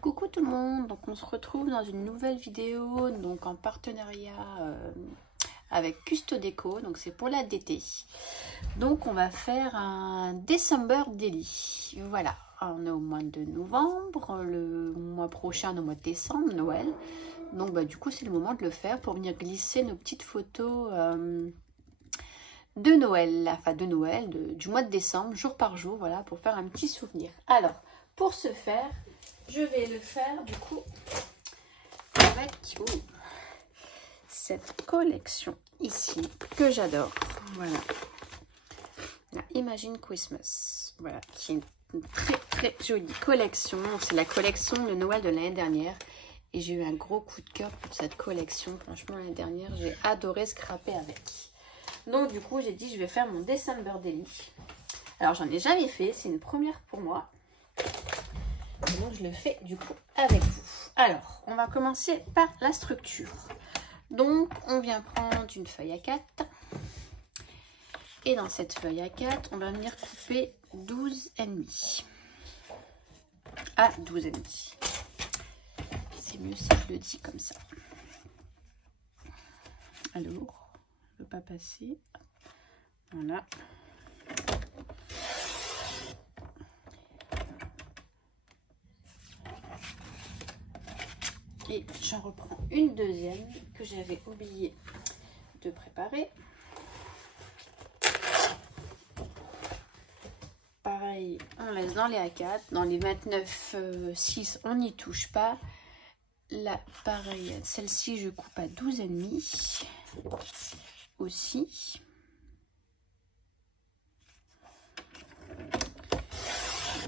Coucou tout le monde, donc on se retrouve dans une nouvelle vidéo donc en partenariat avec Custo Déco, donc c'est pour la d'été. Donc on va faire un December Daily. Voilà, on est au mois de novembre, le mois prochain au mois de décembre, Noël. Donc bah, du coup c'est le moment de le faire pour venir glisser nos petites photos de Noël, enfin de Noël, du mois de décembre, jour par jour, voilà, pour faire un petit souvenir. Alors, pour ce faire, je vais le faire du coup avec cette collection ici que j'adore. Voilà, la Imagine Christmas. Voilà, qui est une très jolie collection. C'est la collection de Noël de l'année dernière. Et j'ai eu un gros coup de cœur pour cette collection. Franchement, l'année dernière, j'ai adoré scraper avec. Donc du coup, j'ai dit je vais faire mon December Daily. Alors, j'en ai jamais fait. C'est une première pour moi. Donc je le fais du coup avec vous. Alors, on va commencer par la structure. Donc, on vient prendre une feuille A4. Et dans cette feuille A4, on va venir couper 12,5 à 12,5. C'est mieux si je le dis comme ça. Alors, je ne veux pas passer. Voilà. Et j'en reprends une deuxième que j'avais oublié de préparer. Pareil, on laisse dans les A4. Dans les 29,6, on n'y touche pas. Là, pareil, celle-ci, je coupe à 12,5 aussi.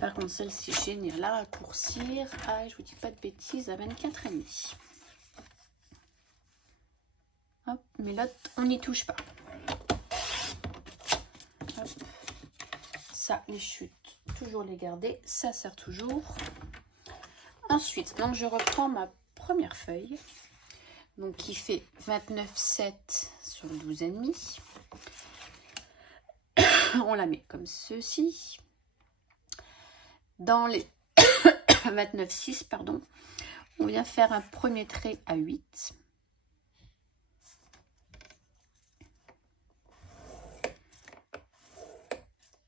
Par contre, celle-ci, je vais venir la raccourcir à, je vous dis pas de bêtises, à 24,5. Hop, mais l'autre, on n'y touche pas. Hop. Ça, les chutes, toujours les garder, ça sert toujours. Ensuite, donc je reprends ma première feuille, donc qui fait 29,7 sur 12,5. On la met comme ceci. Dans les 29,6, pardon, on vient faire un premier trait à 8.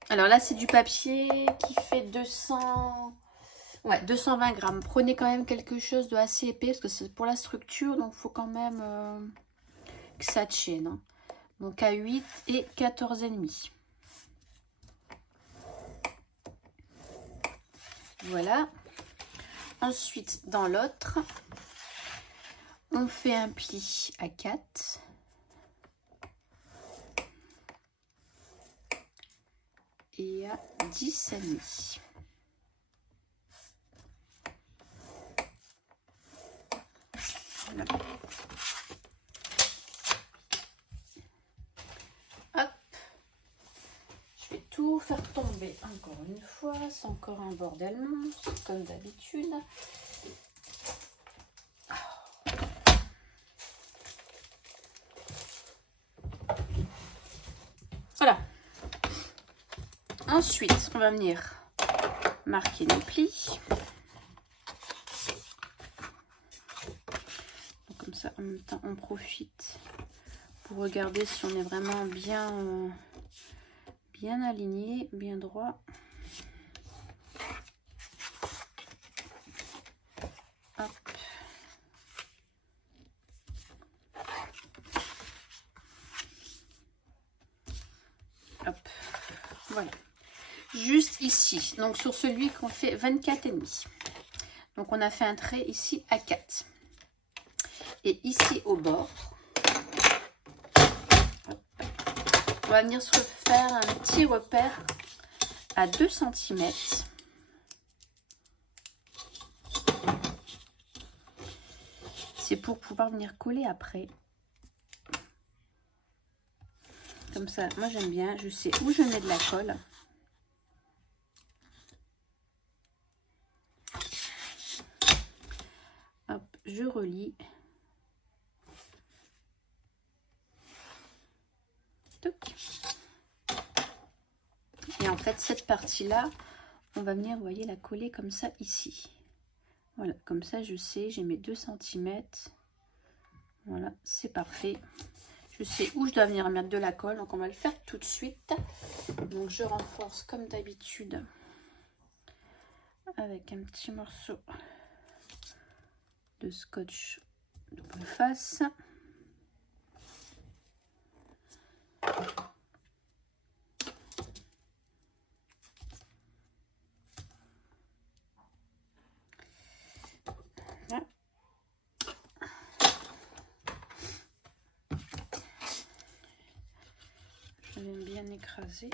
Alors là, c'est du papier qui fait 220 grammes. Prenez quand même quelque chose de assez épais parce que c'est pour la structure, donc il faut quand même que ça tienne. Hein. Donc à 8 et 14,5. Voilà. Ensuite, dans l'autre, on fait un pli à 4. Et à 10,5. Voilà. Hop. Je vais tout faire tomber encore une fois. C'est encore un bordel monstre, comme d'habitude. Voilà. Ensuite, on va venir marquer nos plis. Donc, comme ça, en même temps, on profite pour regarder si on est vraiment bien, bien aligné, bien droit. Hop. Hop. Voilà. Juste ici, donc sur celui qu'on fait 24,5. Donc on a fait un trait ici à 4. Et ici au bord, hop, on va venir se faire un petit repère à 2 cm. C'est pour pouvoir venir coller après. Comme ça, moi j'aime bien, je sais où je mets de la colle. Hop, je relie. Et en fait, cette partie-là, on va venir, vous voyez, la coller comme ça ici. Voilà, comme ça je sais, j'ai mes 2 cm. Voilà, c'est parfait. Je sais où je dois venir mettre de la colle, donc on va le faire tout de suite. Donc je renforce comme d'habitude avec un petit morceau de scotch double face. Voilà. Je vais bien écraser.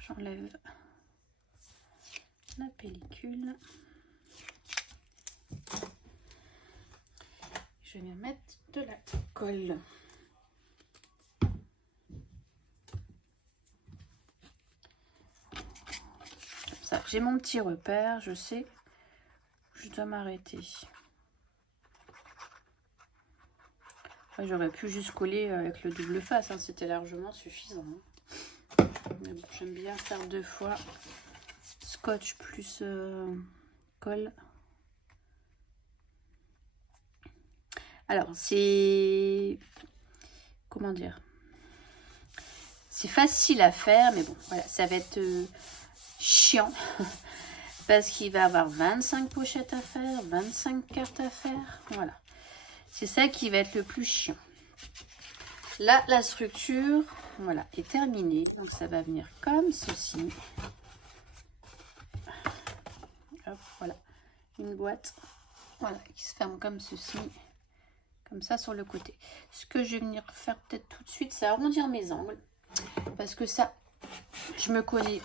J'enlève la pellicule. Je vais mettre de la colle. Comme ça, j'ai mon petit repère, je sais où je dois m'arrêter. J'aurais pu juste coller avec le double face, hein, c'était largement suffisant. Hein. Mais bon, j'aime bien faire 2 fois scotch plus colle. Alors, c'est... Comment dire? C'est facile à faire, mais bon, voilà, ça va être chiant. Parce qu'il va y avoir 25 pochettes à faire, 25 cartes à faire. Voilà. C'est ça qui va être le plus chiant. Là, la structure, voilà, est terminée. Donc, ça va venir comme ceci. Hop, voilà. Une boîte, voilà, qui se ferme comme ceci. Comme ça sur le côté. Ce que je vais venir faire peut-être tout de suite, c'est arrondir mes angles. Parce que ça, je me connais.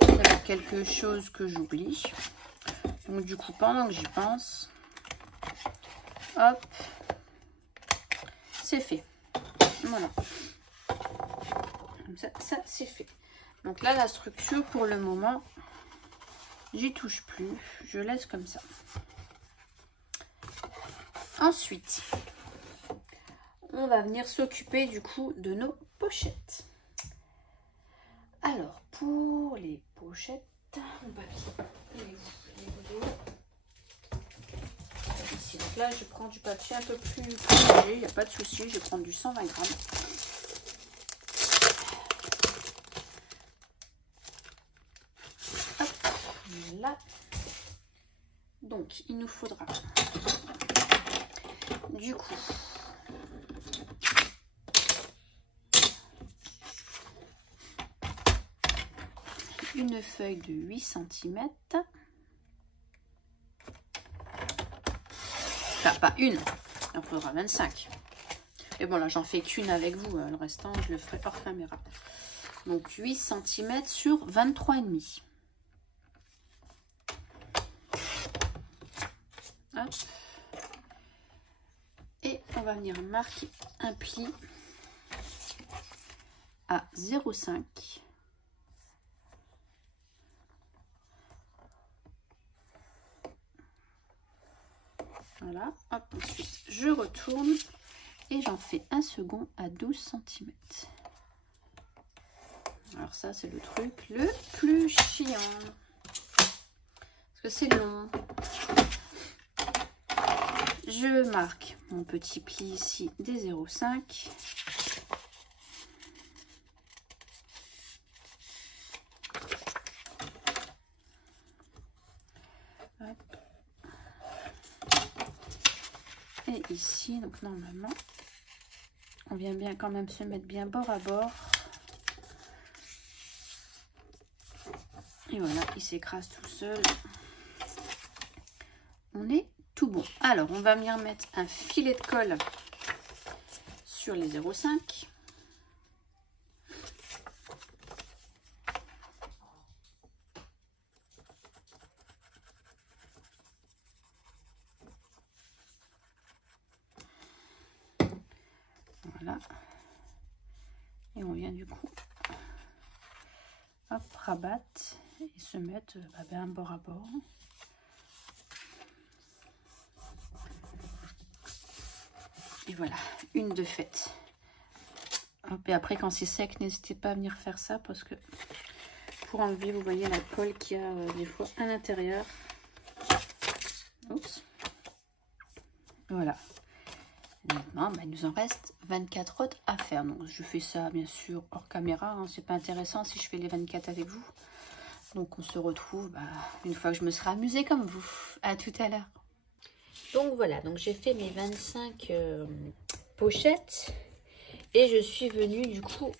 Ça va être quelque chose que j'oublie. Donc, du coup, pendant que j'y pense... Hop, c'est fait. Voilà. Comme ça c'est fait. Donc là, la structure, pour le moment, j'y touche plus. Je laisse comme ça. Ensuite, on va venir s'occuper du coup de nos pochettes. Alors, pour les pochettes, mon papier, ici. Donc là, je prends du papier un peu plus léger, il n'y a pas de souci, je vais prendre du 120 grammes. Hop, là. Donc, il nous faudra du coup une feuille de 8 cm. Enfin, pas une, il en faudra 25. Et bon, là, j'en fais qu'une avec vous. Le restant, je le ferai hors caméra. Donc, 8 cm sur 23,5. Hop. Et on va venir marquer un pli à 0,5. Voilà, hop, ensuite je retourne et j'en fais un second à 12 cm. Alors ça, c'est le truc le plus chiant. Parce que c'est long. Je marque mon petit pli ici des 0,5. Et ici, donc normalement, on vient bien quand même se mettre bien bord à bord. Et voilà, il s'écrase tout seul. On est tout bon. Alors, on va venir mettre un filet de colle sur les 0,5. Voilà. Et on vient du coup, hop, rabattre et se mettre bien bord à bord. Et voilà, une de faite. Hop, et après, quand c'est sec, n'hésitez pas à venir faire ça parce que pour enlever, vous voyez, la colle qu'il y a des fois à l'intérieur. Oups. Voilà. Maintenant, il nous en reste 24 autres à faire. Donc, je fais ça, bien sûr, hors caméra. Hein. C'est pas intéressant si je fais les 24 avec vous. Donc, on se retrouve une fois que je me serai amusée comme vous. À tout à l'heure. Donc, voilà. Donc, j'ai fait mes 25 pochettes. Et je suis venue, du coup,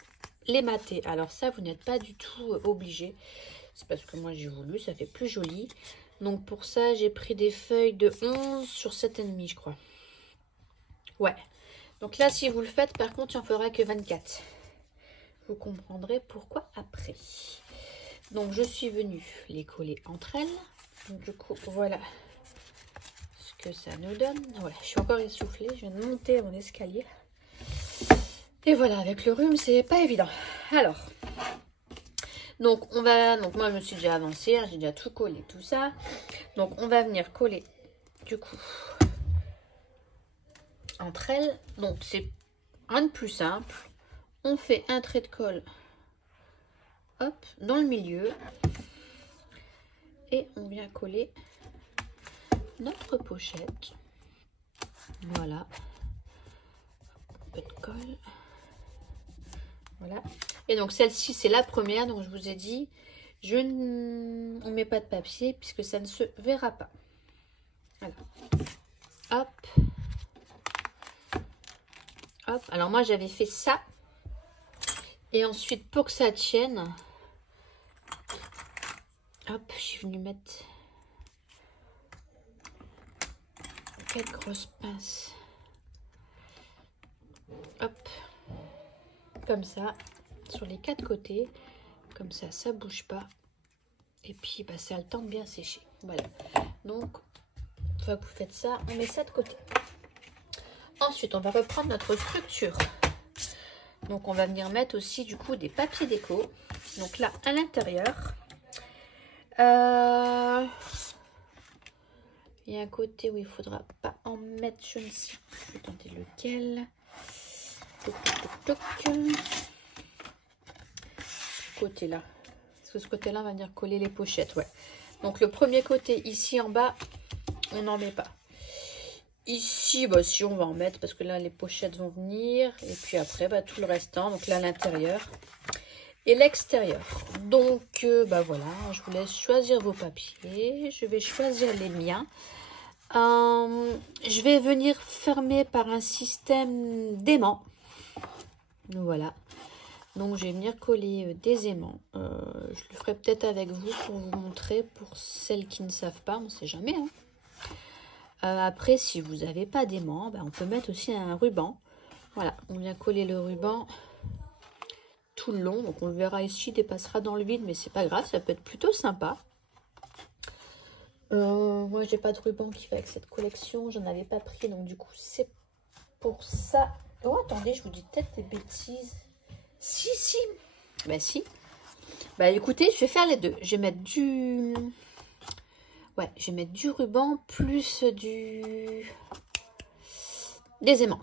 les mater. Alors, ça, vous n'êtes pas du tout obligé. C'est parce que moi, j'ai voulu. Ça fait plus joli. Donc, pour ça, j'ai pris des feuilles de 11 sur 7,5, je crois. Ouais, donc là, si vous le faites, par contre, il n'en fera que 24. Vous comprendrez pourquoi après. Donc, je suis venue les coller entre elles. Donc, du coup, voilà ce que ça nous donne. Voilà, je suis encore essoufflée. Je viens de monter mon escalier. Et voilà, avec le rhume, c'est pas évident. Alors, donc, moi, je me suis déjà avancée. Hein, j'ai déjà tout collé, tout ça. Donc, on va venir coller, du coup, entre elles. Donc, c'est rien de plus simple. On fait un trait de colle, hop, dans le milieu. Et on vient coller notre pochette. Voilà. Un peu de colle. Voilà. Et donc, celle-ci, c'est la première. Donc, je vous ai dit, on ne met pas de papier puisque ça ne se verra pas. Voilà. Hop. Hop. Alors, moi, j'avais fait ça. Et ensuite, pour que ça tienne, hop, je suis venue mettre 4 grosses pinces. Hop, comme ça, sur les 4 côtés. Comme ça, ça ne bouge pas. Et puis, ça a le temps de bien sécher. Voilà. Donc, une fois que vous faites ça, on met ça de côté. Ensuite, on va reprendre notre structure. Donc, on va venir mettre aussi, du coup, des papiers déco. Donc là, à l'intérieur, il y a un côté où il ne faudra pas en mettre, je ne sais plus. Attendez, lequel. Toc, toc, toc, toc. Ce côté-là. Parce que ce côté-là, on va venir coller les pochettes, ouais. Donc, le premier côté, ici en bas, on n'en met pas. Ici, si on va en mettre parce que là, les pochettes vont venir. Et puis après, tout le restant. Donc là, à l'intérieur et l'extérieur. Donc, voilà, je vous laisse choisir vos papiers. Je vais choisir les miens. Je vais venir fermer par un système d'aimant. Voilà. Donc, je vais venir coller des aimants. Je le ferai peut-être avec vous pour vous montrer. Pour celles qui ne savent pas, on ne sait jamais, hein. Après, si vous n'avez pas d'aimant, on peut mettre aussi un ruban. Voilà, on vient coller le ruban tout le long. Donc, on le verra ici, dépassera dans le vide, mais c'est pas grave, ça peut être plutôt sympa. Moi, j'ai pas de ruban qui va avec cette collection. J'en avais pas pris, donc du coup, c'est pour ça. Oh, attendez, je vous dis peut-être des bêtises. Si. Si. Écoutez, je vais faire les deux. Je vais mettre du... Ouais, je vais mettre du ruban plus des aimants.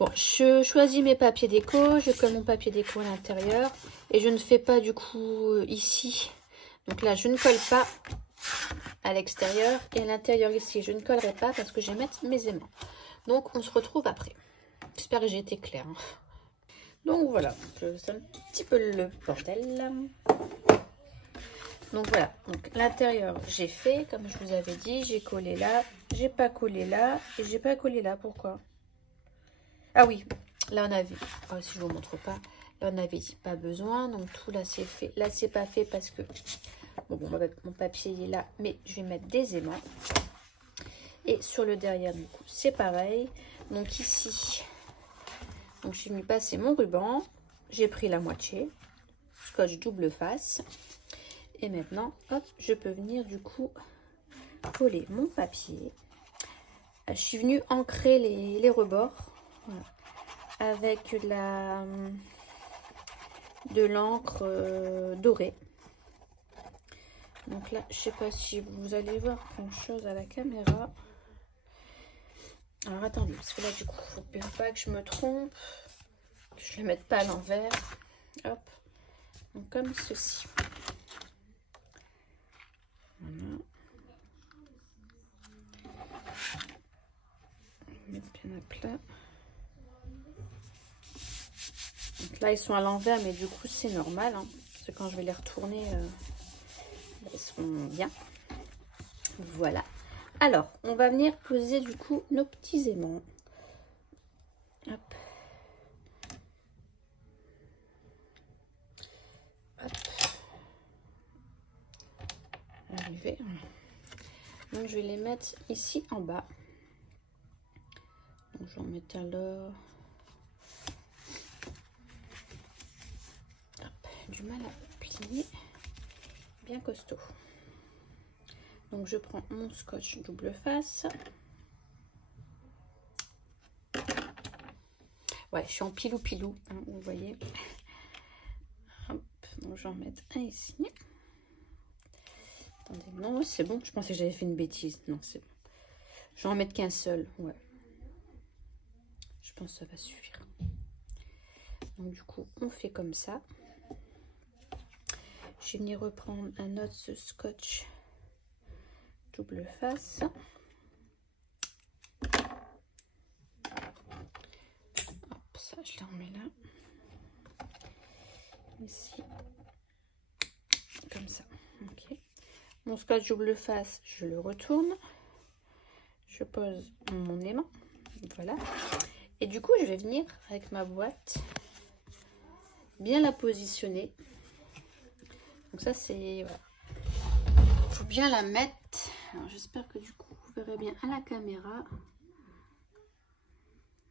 Bon, je choisis mes papiers déco, je colle mon papier déco à l'intérieur et je ne fais pas du coup ici. Donc là, je ne colle pas à l'extérieur et à l'intérieur ici, je ne collerai pas parce que je vais mettre mes aimants. Donc, on se retrouve après. J'espère que j'ai été claire. Donc voilà, c'est un petit peu le bordel. Donc voilà, donc l'intérieur j'ai fait, comme je vous avais dit, j'ai collé là, j'ai pas collé là, et j'ai pas collé là, pourquoi? Ah oui, là on avait, si je vous montre pas, là on avait dit pas besoin, donc tout là c'est fait, là c'est pas fait parce que, mon papier est là, mais je vais mettre des aimants. Et sur le derrière du coup c'est pareil, donc ici, donc j'ai mis passer mon ruban, j'ai pris la moitié, scotch double face. Et maintenant, hop, je peux venir du coup coller mon papier. Je suis venue ancrer les rebords, voilà, avec de l'encre dorée. Donc là, je sais pas si vous allez voir quelque chose à la caméra. Alors attendez, parce que là du coup, il ne faut pas que je me trompe, que je ne le mette pas à l'envers. Hop, donc comme ceci. Hop là. Donc là, ils sont à l'envers, mais du coup, c'est normal. Hein, parce que quand je vais les retourner, ils seront bien. Voilà. Alors, on va venir poser du coup nos petits aimants. Hop. Hop. Arrivé. Donc, je vais les mettre ici en bas. Donc, je vais en mettre alors. Hop. Du mal à plier. Bien costaud. Donc, je prends mon scotch double face. Ouais, je suis en pilou-pilou, hein, vous voyez. Hop, donc je vais en mettre un ici. Attendez, non, c'est bon. Je pensais que j'avais fait une bêtise. Non, c'est bon. Je vais en mettre qu'un seul, ouais. Je pense que ça va suffire. Donc, du coup, on fait comme ça. Je vais venir reprendre un autre scotch double face. Hop, ça, je le remets là. Ici. Comme ça. Ok. Mon scotch double face, je le retourne. Je pose mon aimant. Voilà. Et du coup, je vais venir avec ma boîte bien la positionner. Donc ça, c'est... Voilà. Il faut bien la mettre. Alors, j'espère que du coup, vous verrez bien à la caméra.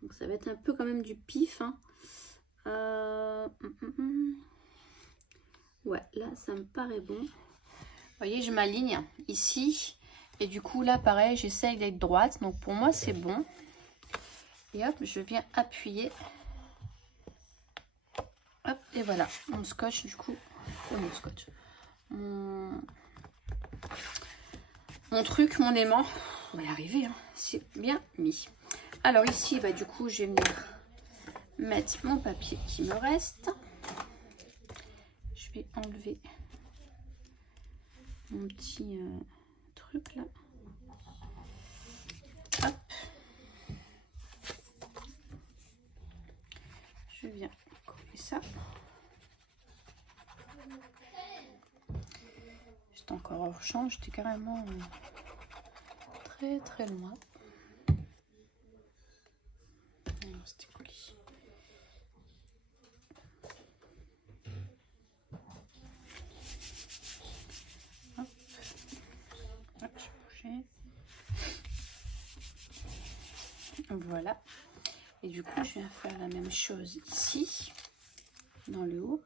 Donc ça va être un peu quand même du pif. Hein. Ouais, là, ça me paraît bon. Vous voyez, je m'aligne ici. Et du coup, là, pareil, j'essaye d'être droite. Donc, pour moi, c'est bon. Et hop, je viens appuyer. Hop, et voilà. Mon scotch, du coup. Oh, mon scotch. Mon truc, mon aimant. On va y arriver. Hein. C'est bien mis. Alors, ici, bah, du coup, je vais venir mettre mon papier qui me reste. Je vais enlever mon petit truc là. Hop. Je viens coller ça. J'étais encore hors champ, j'étais carrément très loin. C'était collé. Hop. Hop, je vais bouger. Voilà. Et du coup, je viens faire la même chose ici, dans le haut.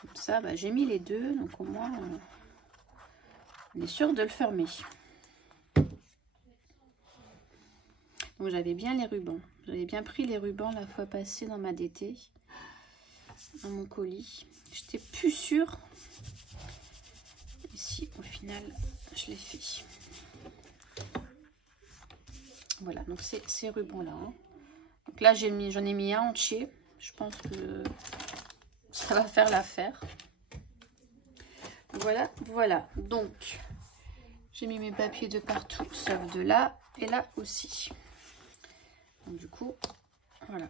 Comme ça, bah, j'ai mis les deux, donc au moins, on est sûr de le fermer. Donc j'avais bien les rubans. J'avais bien pris les rubans la fois passée dans ma DT, dans mon colis. J'étais plus sûre. Ici, au final, je l'ai fait. Voilà, donc c'est ces rubans-là. Hein. Donc là, j'en ai mis un entier. Je pense que ça va faire l'affaire. Voilà, voilà. Donc, j'ai mis mes papiers de partout, sauf de là et là aussi. Donc, du coup, voilà.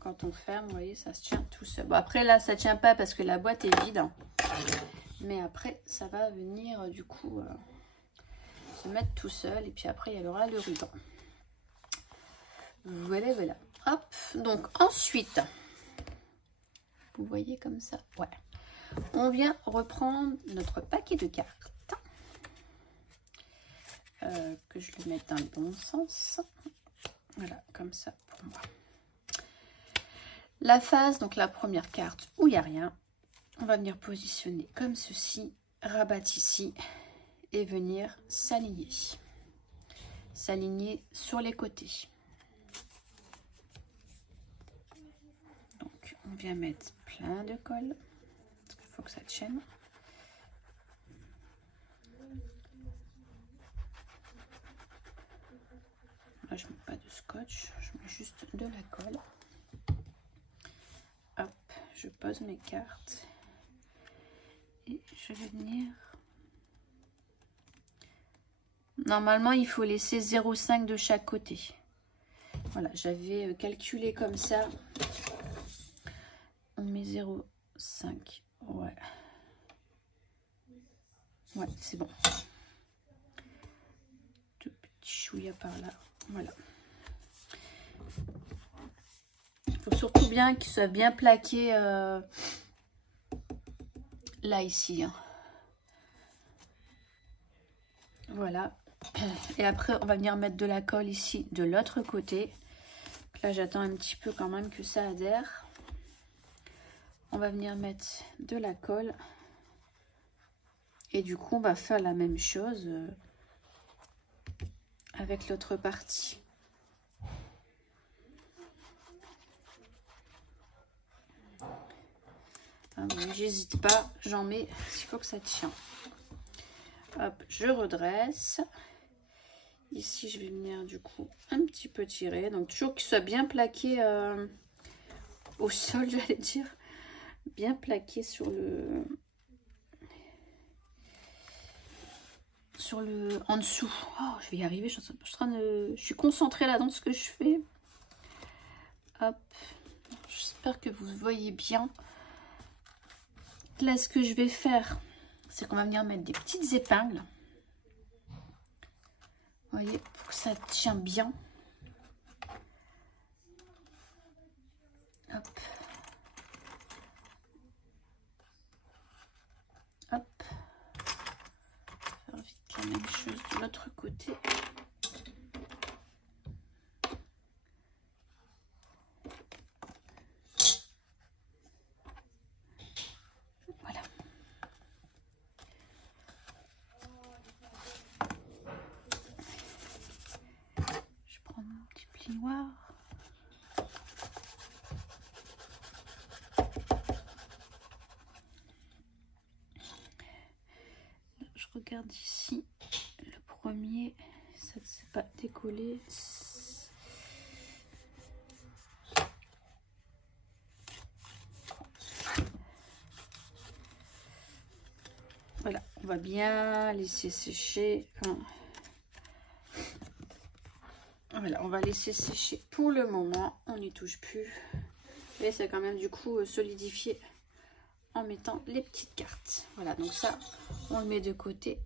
Quand on ferme, vous voyez, ça se tient tout seul. Bon, après, là, ça ne tient pas parce que la boîte est vide. Mais après, ça va venir, du coup, se mettre tout seul. Et puis après, il y aura le ruban. Voilà, voilà. Hop. Donc, ensuite, vous voyez comme ça. Ouais. On vient reprendre notre paquet de cartes. Que je le mette dans le bon sens. Voilà, comme ça pour moi. La face, donc la première carte où il n'y a rien, on va venir positionner comme ceci, rabattre ici et venir s'aligner. S'aligner sur les côtés. Donc, on vient mettre plein de colle, parce qu'il faut que ça tienne. Là, je ne mets pas de scotch, je mets juste de la colle. Hop, je pose mes cartes. Et je vais venir... Normalement, il faut laisser 0,5 de chaque côté. Voilà, j'avais calculé comme ça. On met 0,5. Ouais. Ouais, c'est bon. Deux petits chouïas par là. Voilà. Il faut surtout bien qu'il soit bien plaqué là, ici. Hein. Voilà. Et après, on va venir mettre de la colle ici de l'autre côté. Là, j'attends un petit peu quand même que ça adhère. On va venir mettre de la colle. Et du coup, on va faire la même chose avec l'autre partie. Ah oui, j'hésite pas, j'en mets, il faut que ça tient. Hop, je redresse. Ici, je vais venir du coup un petit peu tirer. Donc, toujours qu'il soit bien plaqué au sol, j'allais dire. Bien plaqué sur le... en dessous. Oh, je vais y arriver. Je suis concentrée là dans ce que je fais. Hop. J'espère que vous voyez bien. Là, ce que je vais faire, c'est qu'on va venir mettre des petites épingles. Vous voyez, pour que ça tient bien. Hop. Hop. Faire vite la même chose de l'autre côté. Voilà. Je prends mon petit plioir. Je regarde ici le premier, ça ne s'est pas décollé. Voilà, on va bien laisser sécher. Voilà, on va laisser sécher pour le moment. On n'y touche plus. Et c'est quand même du coup solidifié en mettant les petites cartes. Voilà, donc ça, on le met de côté.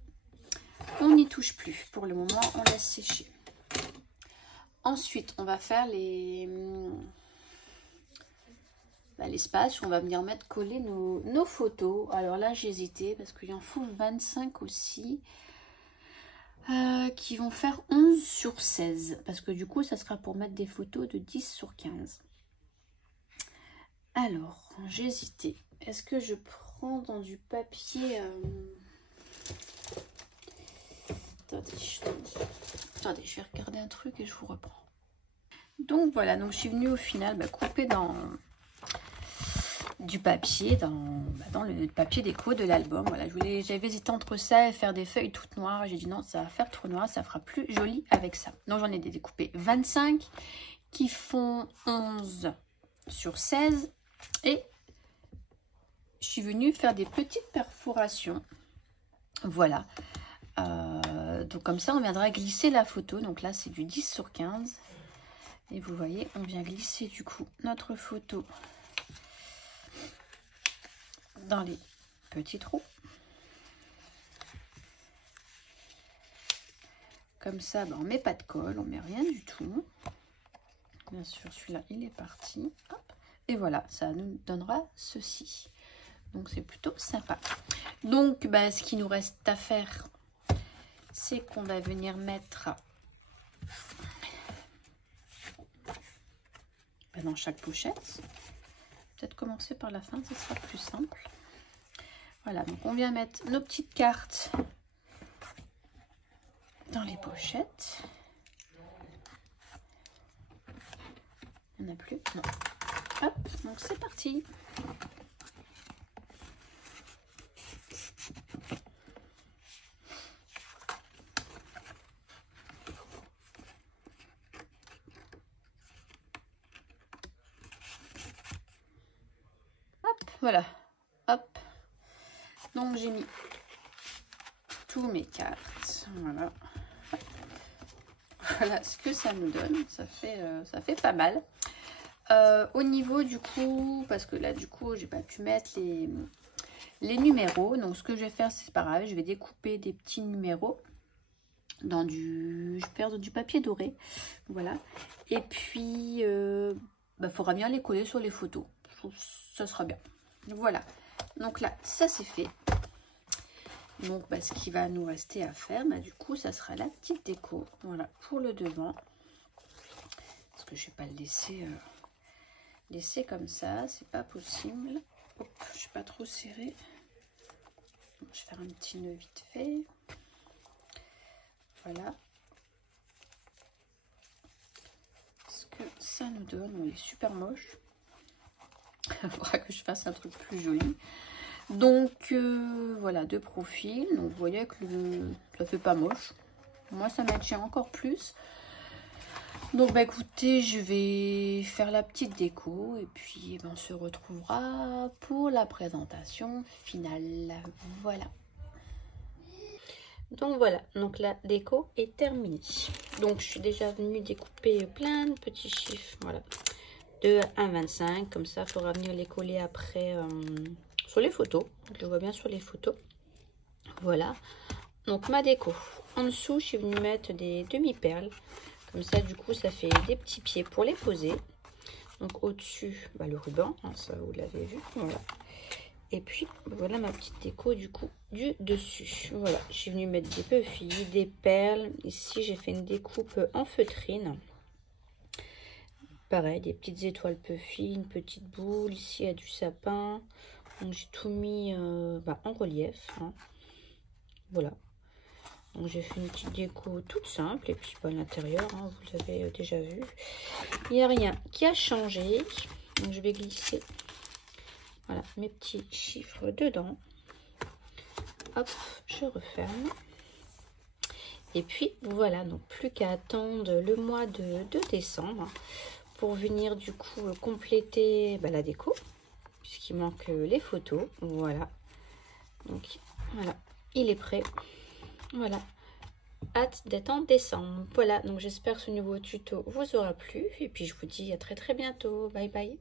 On n'y touche plus. Pour le moment, on laisse sécher. Ensuite, on va faire l'espace où on va venir mettre coller nos photos. Alors là, j'ai hésité parce qu'il en faut 25 aussi. Qui vont faire 11 sur 16. Parce que du coup, ça sera pour mettre des photos de 10 sur 15. Alors, j'ai hésité. Est-ce que je prends dans du papier... Attendez, je vais regarder un truc et je vous reprends. Donc voilà, donc je suis venue au final couper dans du papier, dans le papier déco de l'album. Voilà, j'avais hésité entre ça et faire des feuilles toutes noires. J'ai dit non, ça va faire trop noir, ça fera plus joli avec ça. Donc j'en ai découpé 25 qui font 11 sur 16 et je suis venue faire des petites perforations. Voilà. Donc comme ça, on viendra glisser la photo. Donc là, c'est du 10 sur 15. Et vous voyez, on vient glisser du coup notre photo dans les petits trous. Comme ça, on met pas de colle, on met rien du tout. Bien sûr, celui-là, il est parti. Hop. Et voilà, ça nous donnera ceci. Donc, c'est plutôt sympa. Donc, ce qui nous reste à faire, c'est qu'on va venir mettre dans chaque pochette. Peut-être commencer par la fin, ce sera plus simple. Voilà, donc on vient mettre nos petites cartes dans les pochettes. Il n'y en a plus? Non. Hop, donc c'est parti. Hop, voilà. Hop. Donc j'ai mis tous mes cartes. Voilà. Voilà ce que ça me donne. Ça fait pas mal. Au niveau du coup, parce que là du coup j'ai pas pu mettre les numéros. Donc ce que je vais faire, c'est pas grave, je vais découper des petits numéros dans je vais faire du papier doré. Voilà. Et puis faudra bien les coller sur les photos. Je trouve que ça sera bien. Voilà. Donc là, ça c'est fait. Donc ce qui va nous rester à faire, du coup, ça sera la petite déco. Voilà, pour le devant. Parce que je vais pas le laisser comme ça, c'est pas possible. Hop, je suis pas trop serrée. Je vais faire un petit nœud vite fait. Voilà. Ce que ça nous donne, on est super moche. Il faudra que je fasse un truc plus joli. Donc voilà, de profil. Donc vous voyez que ça fait pas moche. Moi ça m'attire encore plus. Donc écoutez, je vais faire la petite déco et puis on se retrouvera pour la présentation finale. Voilà. Donc voilà, donc la déco est terminée. Donc je suis déjà venue découper plein de petits chiffres, voilà, de 1 à 25, comme ça il faudra venir les coller après sur les photos. Je le vois bien sur les photos. Voilà, donc ma déco. En dessous, je suis venue mettre des demi-perles. Comme ça, du coup, ça fait des petits pieds pour les poser. Donc au-dessus, le ruban, hein, ça vous l'avez vu. Voilà. Et puis, voilà ma petite déco du coup du dessus. Voilà, je suis venue mettre des puffy, des perles. Ici, j'ai fait une découpe en feutrine. Pareil, des petites étoiles puffy, une petite boule. Ici, il y a du sapin. Donc, j'ai tout mis en relief. Hein. Voilà. Donc j'ai fait une petite déco toute simple et puis l'intérieur, hein, vous l'avez déjà vu. Il n'y a rien qui a changé. Donc je vais glisser mes petits chiffres dedans. Hop, je referme. Et puis voilà, donc plus qu'à attendre le mois de décembre pour venir du coup compléter la déco. Puisqu'il manque les photos. Voilà. Donc voilà, il est prêt. Voilà, hâte d'être en décembre. Voilà, donc j'espère que ce nouveau tuto vous aura plu. Et puis je vous dis à très bientôt. Bye bye.